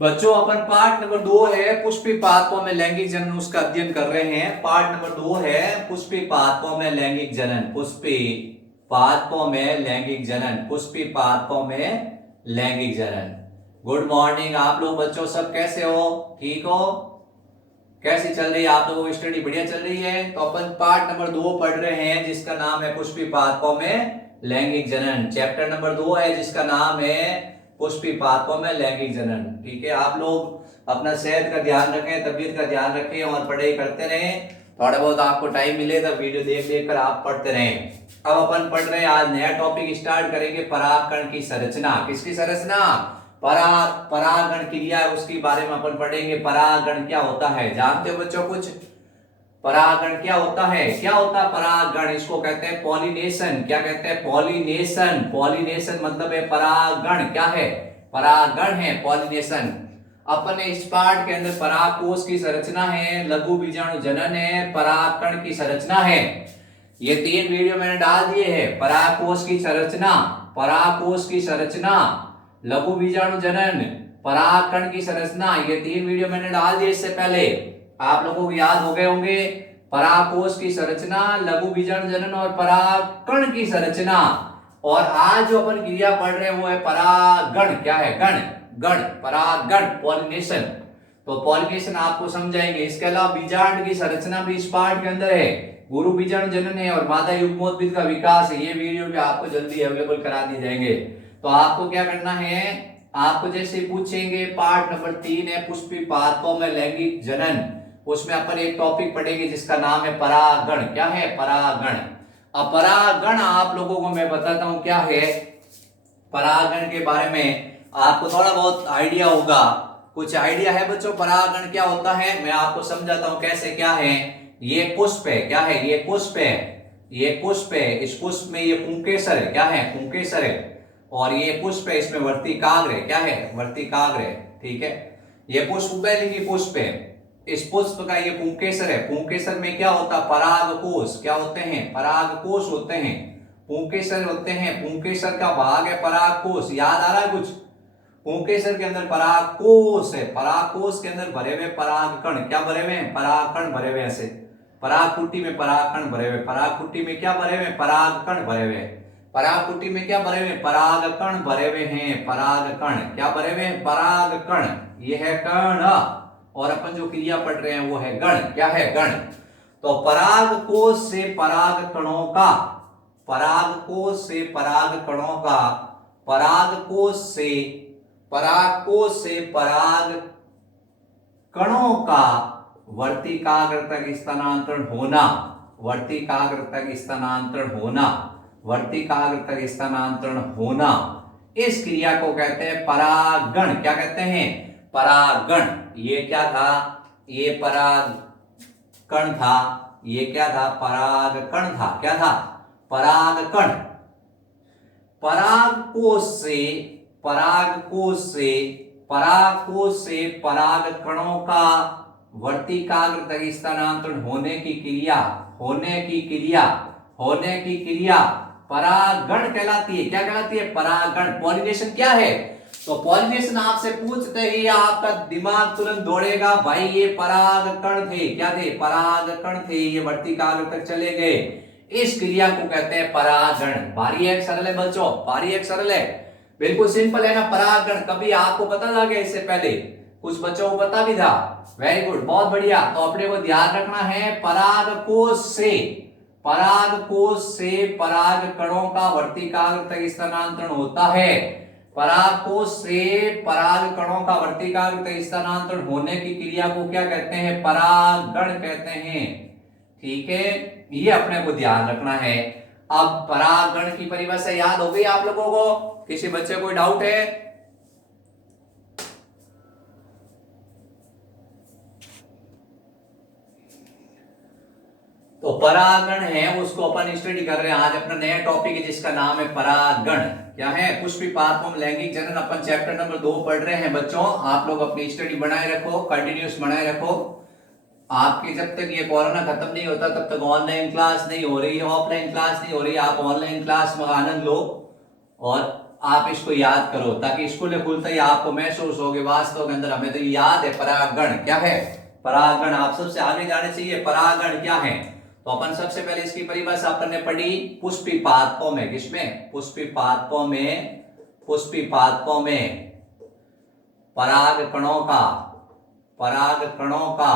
बच्चों अपन part number 2 है पुष्पी पादपों में लैंगिक जनन उसका अध्ययन कर रहे हैं। पार्ट नंबर 2 है पुष्पी पादपों में लैंगिक जनन। पुष्पी पादपों में लैंगिक जनन। पुष्पी पादपों में लैंगिक जनन। गुड मॉर्निंग आप लोग बच्चों, सब कैसे हो? ठीक हो? कैसी चल रही है आप लोगों की स्टडी? बढ़िया चल रही है। तो अपन पार्ट नंबर 2 पढ़ रहे हैं जिसका नाम है पुष्पी पादपों में लैंगिक जनन। चैप्टर नंबर 2 है जिसका नाम है पुष्पी पादपों में लैंगिक जनन। ठीक है, आप लोग अपना सेहत का ध्यान रखें, तबीयत का ध्यान रखें और पढ़ाई करते रहें। थोड़ा बहुत आपको टाइम मिले तो वीडियो देख देख कर आप पढ़ते रहें। अब अपन पढ़ रहे हैं, आज नया टॉपिक स्टार्ट करेंगे, परागकण की संरचना। किसकी संरचना? परागण क्रिया, उसके बारे में अपन पढ़ेंगे। परागण क्या होता है जानते हो बच्चों कुछ? परागण क्या होता है? क्या होता है परागण? इसको कहते हैं पॉलिनेशन। क्या कहते हैं? पॉलिनेशन। पॉलिनेशन मतलब है परागण। क्या है? परागण है, पॉलिनेशन। अपन इस पार्ट के अंदर परागकोश की संरचना है, लघु बीजाणु जनन है, परागकण की संरचना है। ये 3 वीडियो मैंने डाल दिए हैं। परागकोश की संरचना, परागकोश की संरचना, लघु बीजाणु जनन, परागकण की संरचना, ये 3 वीडियो मैंने डाल दिए इससे पहले। आप लोगों को याद हो गए होंगे। परागकोश की संरचना, लघु बीजाणु जनन और परागकण की संरचना। और आज जो अपन क्रिया पढ़ रहे हैं वो है परागण। क्या है? गण। गण, परागण, पॉलिनेशन। तो पॉलिनेशन आपको समझाएंगे। इसके अलावा बीजांड की संरचना भी इस पार्ट के अंदर है। गुरु बीजाणु जनन है और मादा युग्मोद्भिद का विकास है। ये वीडियो भी आपको जल्दी अवेलेबल करा दिए जाएंगे। तो आपको क्या करना है, आपको जैसे पूछेंगे पार्ट नंबर 3 है पुष्पी पादपों में लैंगिक जनन, उसमें अपन एक टॉपिक पढ़ेंगे जिसका नाम है परागण। क्या है? परागण। अब परागण आप लोगों को मैं बताता हूं क्या है। परागण के बारे में आपको थोड़ा बहुत आइडिया होगा। कुछ आइडिया है बच्चों परागण क्या होता है? मैं आपको समझाता हूं कैसे क्या है। ये पुष्प है। क्या है? ये पुष्प है। ये पुष्प है। इस पुष्प में ये पुंकेसर है। क्या है? पुंकेसर है। और ये पुष्प है, इसमें वर्तिकाग्र है। क्या है? वर्तिकाग्र है। ठीक है, ये पुष्प उभयलिंगी पुष्प है। इस पुष्प का ये पुंकेसर है। पुंकेसर में क्या होता? परागकोश। क्या होते हैं? परागकोश होते हैं। पुंकेसर होते हैं। पुंकेसर का भाग है परागकोश। याद आ रहा है कुछ? पुंकेसर के अंदर परागकोश है। परागकोश के अंदर भरे हुए परागकण। क्या भरे हुए हैं? परागकण भरे हुए। ऐसे परागकुटी में परागकण भरे हुए। परागकुटी में क्या भरे हुए? परागकण भरे हुए। परागकुटी में क्या भरे हुए? परागकण भरे हुए हैं। परागकण क्या भरे हुए हैं? परागकण। ये है कण। और अपन जो क्रिया पढ़ रहे हैं वो है गण। क्या है? गण। तो परागकोश से परागकणों का, परागकोश से परागकणों का, परागकोश से पराग कणों का वर्तिकाग्र तक स्थानांतरण होना। वर्तिकाग्र तक स्थानांतरण होना। वर्तिकाग्र तक स्थानांतरण होना, इस क्रिया को कहते हैं परागण। क्या कहते हैं? परागण। ये क्या था? ये परागकण था। ये क्या था? परागकण था। क्या था? परागकण। परागकोश से परागकोश से परागकोश से परागकणों का वर्तिकाग्र तक स्थानांतरण होने की क्रिया, होने की क्रिया, होने की क्रिया परागण कहलाती है। क्या कहलाती है? परागण। पॉलिनेशन क्या है? तो पॉलिनेशन आपसे पूछते ही आपका दिमाग तुरंत दौड़ेगा, भाई ये परागकण थे। क्या थे? परागकण थे। ये वर्तिकाग्र तक चले गए। इस क्रिया को कहते हैं परागण। भारी है, सरल है बच्चों? भारी है, सरल है? बिल्कुल सिंपल है ना परागण। कभी आपको पता था क्या इससे पहले? कुछ बच्चों को पता भी था। वेरी गुड, बहुत बढ़िया। तो अपने को ध्यान रखना है परागकोश से, परागकोश से परागकणों का वर्तिकाग्र तक स्थानांतरण होता है। परागकोश से परागकणों का वर्तिकाग्र तक स्थानांतरण होने की क्रिया को क्या कहते हैं? परागण कहते हैं। ठीक है, ये अपने को ध्यान रखना है। अब परागण की परिभाषा याद हो गई आप लोगों को? किसी बच्चे को डाउट है? तो परागण है उसको अपन स्टडी कर रहे हैं। आज अपना नया टॉपिक है जिसका नाम है परागण। क्या है? पुष्पी पादपों में लैंगिक जनन। अपन चैप्टर नंबर 2 पढ़ रहे हैं बच्चों। आप लोग अपनी स्टडी बनाए रखो, कंटिन्यूस बनाए रखो। आपकी जब तक ये कोरोना खत्म नहीं होता तब तक ऑनलाइन क्लास नहीं हो रही है, ऑफलाइन क्लास नहीं हो रही है। आप ऑनलाइन क्लास में आनंद लो और आप इसको याद करो ताकि स्कूल खुलते ही आपको महसूस होगे वास्तव के अंदर हमें तो याद है परागण क्या है। परागण आप सबसे आगे जाने चाहिए, परागण क्या है। तो अपन सबसे पहले इसकी परिभाषा अपन ने पढ़ी पुष्पी पादपों में, किसमें, पुष्पी पादपों में, पुष्पी पादपों में पराग कणों का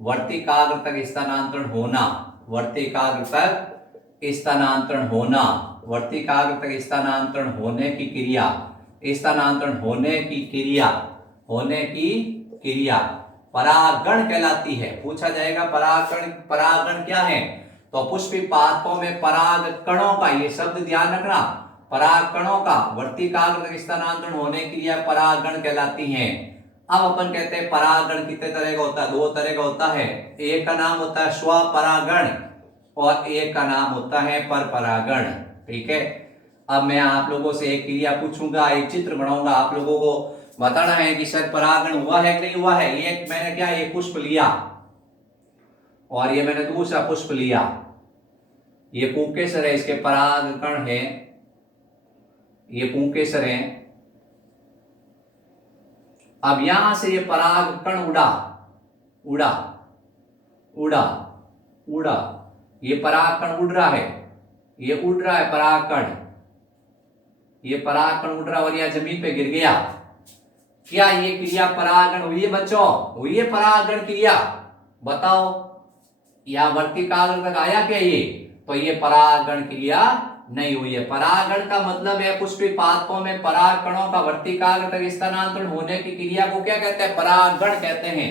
वर्तिकाग्र तक स्थानांतरण होना, वर्तिकाग्र तक स्थानांतरण होना, वर्तिकाग्र तक स्थानांतरण होने की क्रिया, स्थानांतरण होने की क्रिया, होने की क्रिया परागण कहलाती है। पूछा जाएगा परागण, परागण क्या है। तो पुष्पी पादपों में पराग कणों का, ये शब्द ध्यान रखना, पराग कणों का वर्तिकाग्र तक स्थानांतरण होने की क्रिया परागण कहलाती है। अब अपन कहते हैं परागण कितने तरह का होता है, दो तरह का होता है। एक का नाम होता है स्वपरागण और एक का नाम होता है परपरागण। ठीक है, अब मैं आप लोगों से एक क्रिया पूछूंगा, एक चित्र बनाऊंगा, आप लोगों को बताना है कि सर परागण हुआ है कि नहीं हुआ है। ये मैंने क्या, ये पुष्प लिया और ये मैंने दूसरा पुष्प लिया, ये पुंकेसर है, इसके परागकण है, ये पुंकेसर है। अब यहां से ये परागकण उड़ा उड़ा उड़ा उड़ा, ये परागकण उड़ रहा है, ये उड़ रहा है परागकण, ये परागकण उड़ रहा और यह जमीन पे गिर गया। क्या ये क्रिया परागण हुई है बच्चों, हुई है परागण क्रिया, बताओ। या वर्तिकाग्र तक आया क्या ये, तो ये परागण क्रिया नहीं हुई है। परागण का मतलब है पुष्पी पादपों में पराग कणों का वर्तिकाग्र तक स्थानांतरण होने की क्रिया को क्या कहते हैं, परागण कहते हैं।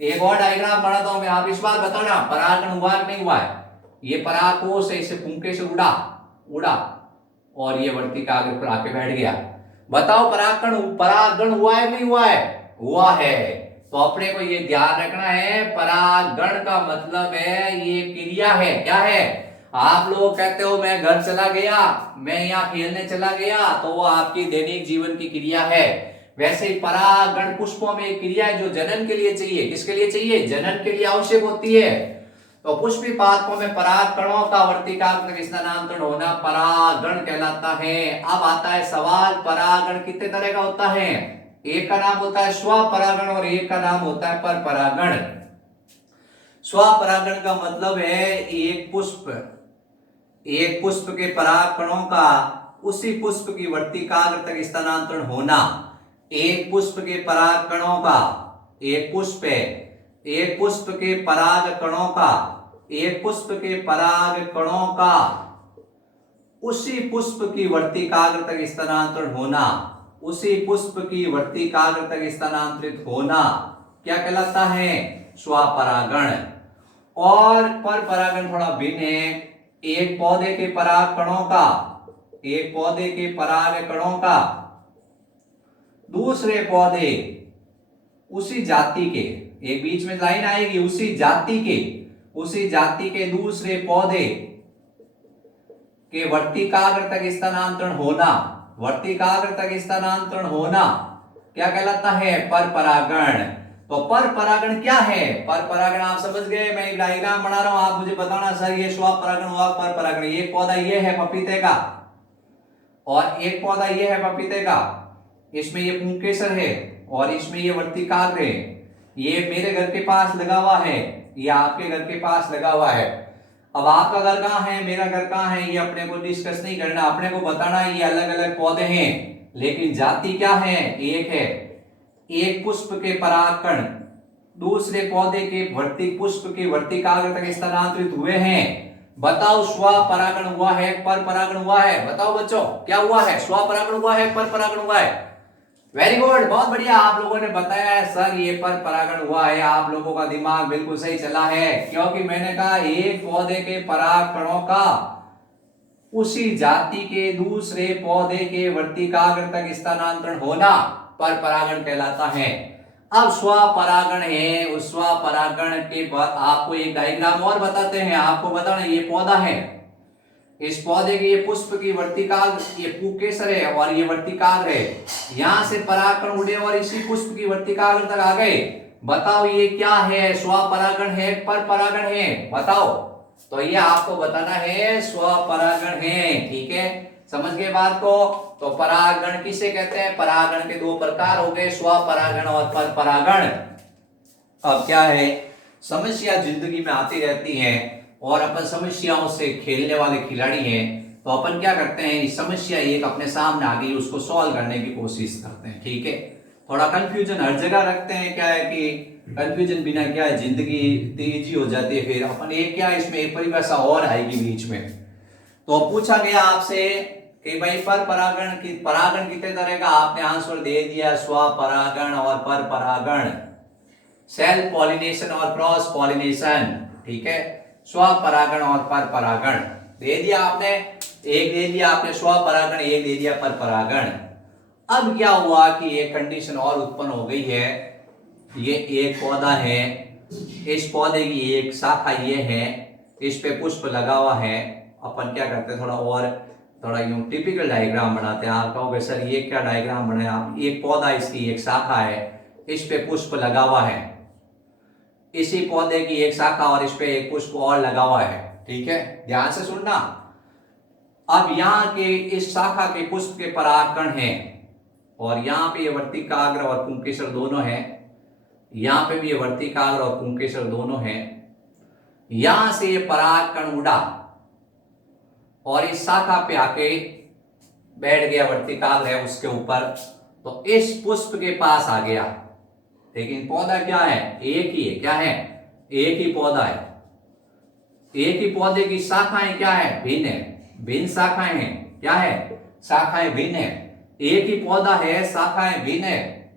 एक और डायग्राम बनाता हूं मैं, आप इस बार बताना परागण हुआ कि नहीं हुआ है। ये परागकोश है, इसे पुंके से उड़ा उड़ा और ये वर्तिकाग्र पर आके बैठ गया। बताओ परागण हुआ है नहीं हुआ है, हुआ है। तो अपने को ये ध्यान रखना है, परागण का मतलब है ये क्रिया है, क्या है। आप लोग कहते हो मैं घर चला गया, मैं यहाँ खेलने चला गया, तो वो आपकी दैनिक जीवन की क्रिया है। वैसे ही परागण पुष्पों में एक क्रिया है जो जनन के लिए चाहिए, किसके लिए चाहिए, जनन के लिए आवश्यक होती है। तो पुष्पी पादपों में पराग कणों का वर्तिकाग्र तक स्थानांतरण होना परागण कहलाता है। अब आता है सवाल, परागण कितने तरह का होता है। एक का नाम होता है स्वपरागण और एक का नाम होता है परपरागण। स्वपरागण का मतलब है एक पुष्प के पराग कणों का उसी पुष्प की वर्तिकाग्र तक स्थानांतरण होना। एक पुष्प के पराग कणों का, एक पुष्प है, एक पुष्प के पराग कणों का, एक पुष्प के पराग कणों का उसी पुष्प की वर्तिकाग्र तक स्थानांतरण होना, उसी पुष्प की वर्तिकाग्र तक स्थानांतरित होना क्या कहलाता है, स्वपरागण। और परपरागण थोड़ा भिन्न है। एक पौधे के पराग कणों का, एक पौधे के पराग कणों का दूसरे पौधे उसी जाति के, एक बीच में लाइन आएगी, उसी जाति के दूसरे पौधे के वर्तिकाग्र तक स्थानांतरण होना, वर्तिकाग्र तक स्थानांतरण होना क्या कहलाता है, परपरागण। तो परपरागण क्या है, परपरागण आप समझ गए। मैं एक डायग्राम बना रहा हूं, आप मुझे बताना सर ये स्वपरागण हुआ परपरागण। एक पौधा ये है पपीते का और एक पौधा ये है पपीते का, इसमें ये पुंकेसर है और इसमें ये वर्तिकाग्र है। ये मेरे घर के पास लगा हुआ है, ये आपके घर के पास लगा हुआ है। अब आपका घर कहाँ है, मेरा घर कहाँ है, ये अपने को डिस्कस नहीं करना, अपने को बताना है ये अलग अलग पौधे हैं लेकिन जाति क्या है, एक है। एक पुष्प के परागकण दूसरे पौधे के पुष्प के वर्तिकाग्र तक स्थानांतरित हुए हैं। बताओ स्वपरागण हुआ है, परपरागण हुआ है, बताओ बच्चों क्या हुआ है, स्वपरागण हुआ है, परपरागण हुआ है। वेरी गुड, बहुत बढ़िया, आप लोगों ने बताया है सर ये परपरागण हुआ है। आप लोगों का दिमाग बिल्कुल सही चला है, क्योंकि मैंने कहा एक पौधे के पराग कणों का उसी जाति के दूसरे पौधे के वर्तिकाग्र तक स्थानांतरण होना परपरागण कहलाता है। अब स्वपरागण है, उस स्वपरागण के बाद आपको एक डायग्राम और बताते हैं। आपको बताना ये पौधा है, इस पौधे के ये पुष्प की वर्तिकाग्र, ये पुंकेसर है और ये वर्तिकाग्र है। यहां से परागकण उड़े और इसी पुष्प की वर्तिकाग्र तक आ गए। बताओ ये क्या है, स्वपरागण है, परपरागण है, बताओ। तो ये आपको बताना है स्वपरागण है, ठीक है। समझ गए बात को। तो परागण किसे कहते हैं? परागण के दो प्रकार हो गए, स्वपरागण और परपरागण। अब क्या है, समस्या जिंदगी में आती रहती है और अपन समस्याओं से खेलने वाले खिलाड़ी हैं। तो अपन क्या करते हैं, इस समस्या एक अपने सामने आ गई उसको सॉल्व करने की कोशिश करते हैं। ठीक है, थोड़ा कंफ्यूजन हर जगह रखते हैं। क्या है कि कंफ्यूजन बिना क्या है जिंदगी तेजी हो जाती है। फिर अपन एक क्या इसमें एक परिभाषा और आएगी बीच में। तो पूछा गया आपसे कि भाई पर परागण की परागण कितने तरह का, आपने आंसर दे दिया स्वपरागण और पर परागण, सेल्फ पॉलिनेशन और क्रॉस पॉलिनेशन। ठीक है, स्वपरागण और पर परागण दे दिया आपने, एक दे दिया आपने स्वपरागण, एक दे दिया पर परागण। अब क्या हुआ कि एक कंडीशन और उत्पन्न हो गई है। ये एक पौधा है, इस पौधे की एक शाखा ये है, इस पे पुष्प लगा हुआ है। अपन क्या करते हैं, थोड़ा यूं टिपिकल डायग्राम बनाते हैं। आप कहोगे सर ये क्या डायग्राम बनाया आप, एक पौधा इसकी एक शाखा है, इस पे पुष्प लगा हुआ है, इसी पौधे की एक शाखा और इस पे एक पुष्प और लगा हुआ है। ठीक है, ध्यान से सुनना। अब यहाँ के इस शाखा के पुष्प के परागकण हैं और यहाँ पे ये वर्तिकाग्र और पुंकेसर दोनों हैं, यहाँ पे भी ये वर्तिकाग्र और पुंकेसर दोनों हैं। यहां से ये परागकण उड़ा और इस शाखा पे आके बैठ गया, वर्तिकाग्र है उसके ऊपर, तो इस पुष्प के पास आ गया। लेकिन पौधा क्या है, एक ही है। क्या है, एक ही पौधा है। एक ही पौधे की शाखाएं क्या है, भिन्न है, भिन्न शाखाएं हैं। क्या है, शाखाएं भिन्न है। एक ही पौधा है, शाखाएं भिन्न है,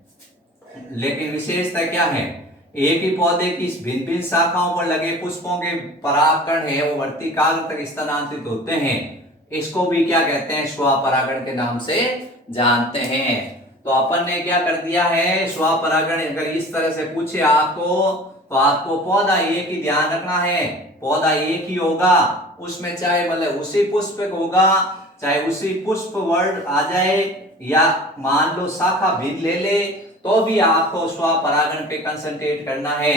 लेकिन विशेषता क्या है, एक ही पौधे की भिन्न भिन्न शाखाओं पर लगे पुष्पों के परागकण है वो वर्तिकाग्र तक स्थानांतरित होते हैं। इसको भी क्या कहते हैं, स्वपरागण के नाम से जानते हैं। तो अपन ने क्या कर दिया है, स्वपरागण अगर इस तरह से पूछे आपको तो आपको पौधा एक ही ध्यान रखना है, पौधा एक ही होगा, उसमें चाहे मतलब उसी पुष्प होगा, चाहे उसी पुष्प वर्ड आ जाए या मान लो शाखा भिन्न ले ले, तो भी आपको स्वपरागण पे कंसंट्रेट करना है।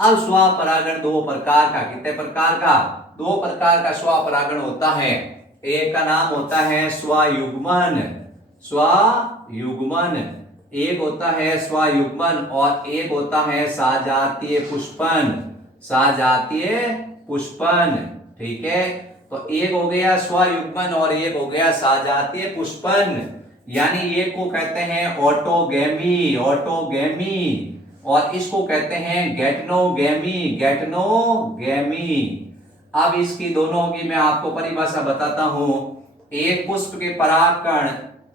अब स्वपरागण दो प्रकार का, कितने प्रकार का, दो प्रकार का स्वपरागण होता है। एक का नाम होता है स्वयुग्मन, स्वयुग्मन एक होता है स्वयुग्मन, और एक होता है सजातीय पुष्पन, सजातीय पुष्पन। ठीक है, तो एक हो गया स्वयुग्मन और एक हो गया सजातीय पुष्पन। यानी एक को कहते हैं ऑटोगेमी, ऑटोगेमी, और इसको कहते हैं गैटनोगेमी, गैटनोगेमी। अब इसकी दोनों की मैं आपको परिभाषा बताता हूं। एक पुष्प के परागकण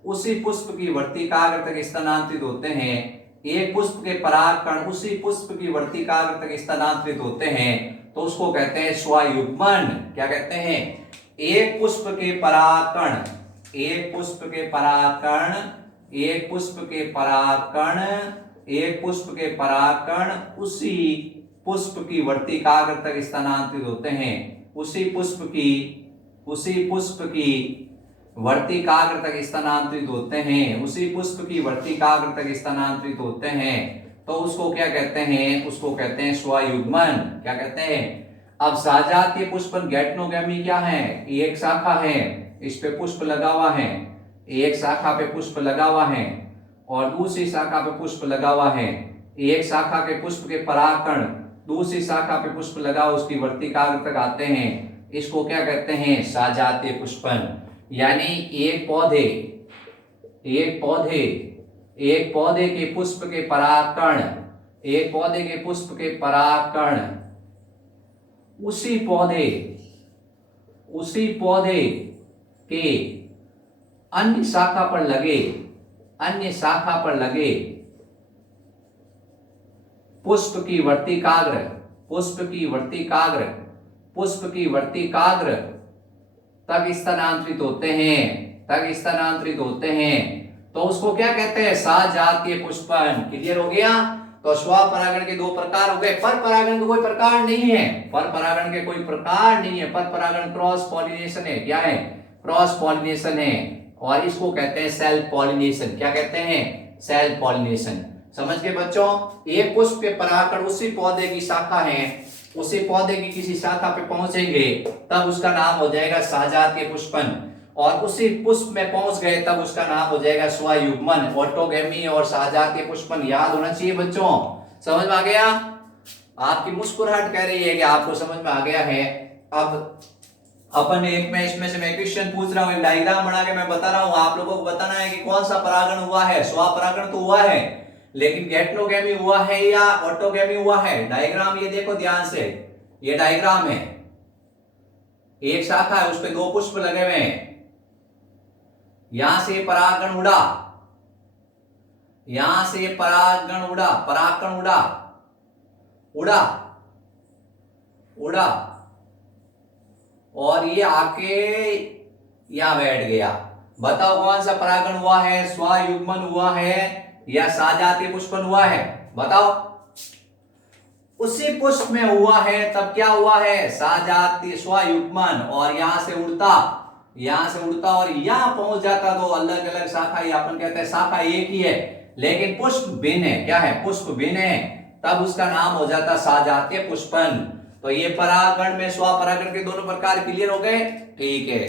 उसी पुष्प की वर्तिकाग्र तक स्थानांतरित होते हैं, एक पुष्प के परागकण उसी पुष्प की वर्तिकाग्र तक स्थानांतरित होते हैं, तो उसको कहते हैं स्वयुग्मन। क्या कहते हैं, एक पुष्प के परागकण, एक पुष्प के परागकण, एक पुष्प के परागकण, एक पुष्प के परागकण उसी पुष्प की वर्तिकाग्र तक स्थानांतरित होते हैं, उसी पुष्प की वर्तिकाग्र तक स्थानांतरित होते हैं, उसी पुष्प की वर्तिकाग्र तक स्थानांतरित होते हैं, तो उसको क्या कहते हैं, उसको कहते हैं स्वयुग्मन। क्या कहते हैं। अब सजातीय पुष्पन गैटनोगेमी क्या है, एक शाखा है, इस पे पुष्प लगा हुआ है, एक शाखा पे पुष्प लगा हुआ है और दूसरी शाखा पे पुष्प लगा हुआ है, एक शाखा के पुष्प के परागकण दूसरी शाखा पे पुष्प लगा उसकी वर्तिकाग्र तक आते हैं, इसको क्या कहते हैं, सजातीय पुष्पन। यानी एक पौधे के पुष्प के परागकण, एक पौधे के पुष्प के परागकण उसी पौधे के अन्य शाखा पर लगे पुष्प की वर्तिकाग्र तक स्थानांतरित होते हैं, तो उसको क्या कहते हैं, सजातीय पुष्पन। क्लियर हो गया। तो स्वपरागण के दो प्रकार हो गए। पर परागण का कोई प्रकार नहीं है, पर परागण के कोई प्रकार नहीं है, पर परागण क्रॉस पॉलिनेशन है। क्या है, क्रॉस पॉलिनेशन है, और इसको कहते हैं सेल्फ पॉलिनेशन। क्या कहते हैं, सेल्फ पॉलिनेशन। समझ गए बच्चों। एक पुष्प के परागकण उसी पौधे की शाखा है, उसी पौधे की किसी शाखा पे पहुंचेंगे तब उसका नाम हो जाएगा सजातीय पुष्पन। और उसी पुष्प में पहुंच गए तब उसका नाम हो जाएगा स्वयुग्मन। ऑटोगेमी और सजातीय पुष्पन याद होना चाहिए बच्चों। समझ में आ गया? आपकी मुस्कुराहट कह रही है कि आपको समझ में आ गया है। अब अपन एक में इसमें से मैं क्वेश्चन पूछ रहा हूं, एक डायग्राम बना के मैं बता रहा हूं, आप लोगों को बताना है कि कौन सा परागण हुआ है। स्वपरागण तो हुआ है, लेकिन गैस्ट्रोगेमी हुआ है या ऑटोगेमी हुआ है। डायग्राम ये देखो ध्यान से, ये डायग्राम है, एक शाखा है, उस पे 2 पुष्प लगे हुए हैं। यहां से परागण उड़ा, यहां से परागण उड़ा, परागण उड़ा, उड़ा, उड़ा, और ये आके यहां बैठ गया। बताओ कौन सा परागण हुआ है? स्वयुग्मन हुआ है या सजातीय पुष्पन हुआ है? बताओ। उसी पुष्प में हुआ है तब क्या हुआ है? सजातीय स्वयुग्मन। और यहां से उड़ता, यहां से उड़ता और यहां पहुंच जाता तो अलग अलग शाखा, या अपन कहते हैं शाखा एक ही है लेकिन पुष्प भिन्न है। क्या है? पुष्प भिन्न है, तब उसका नाम हो जाता सजातीय पुष्पन। तो ये परागण में स्वपरागण के दोनों प्रकार क्लियर हो गए? ठीक है।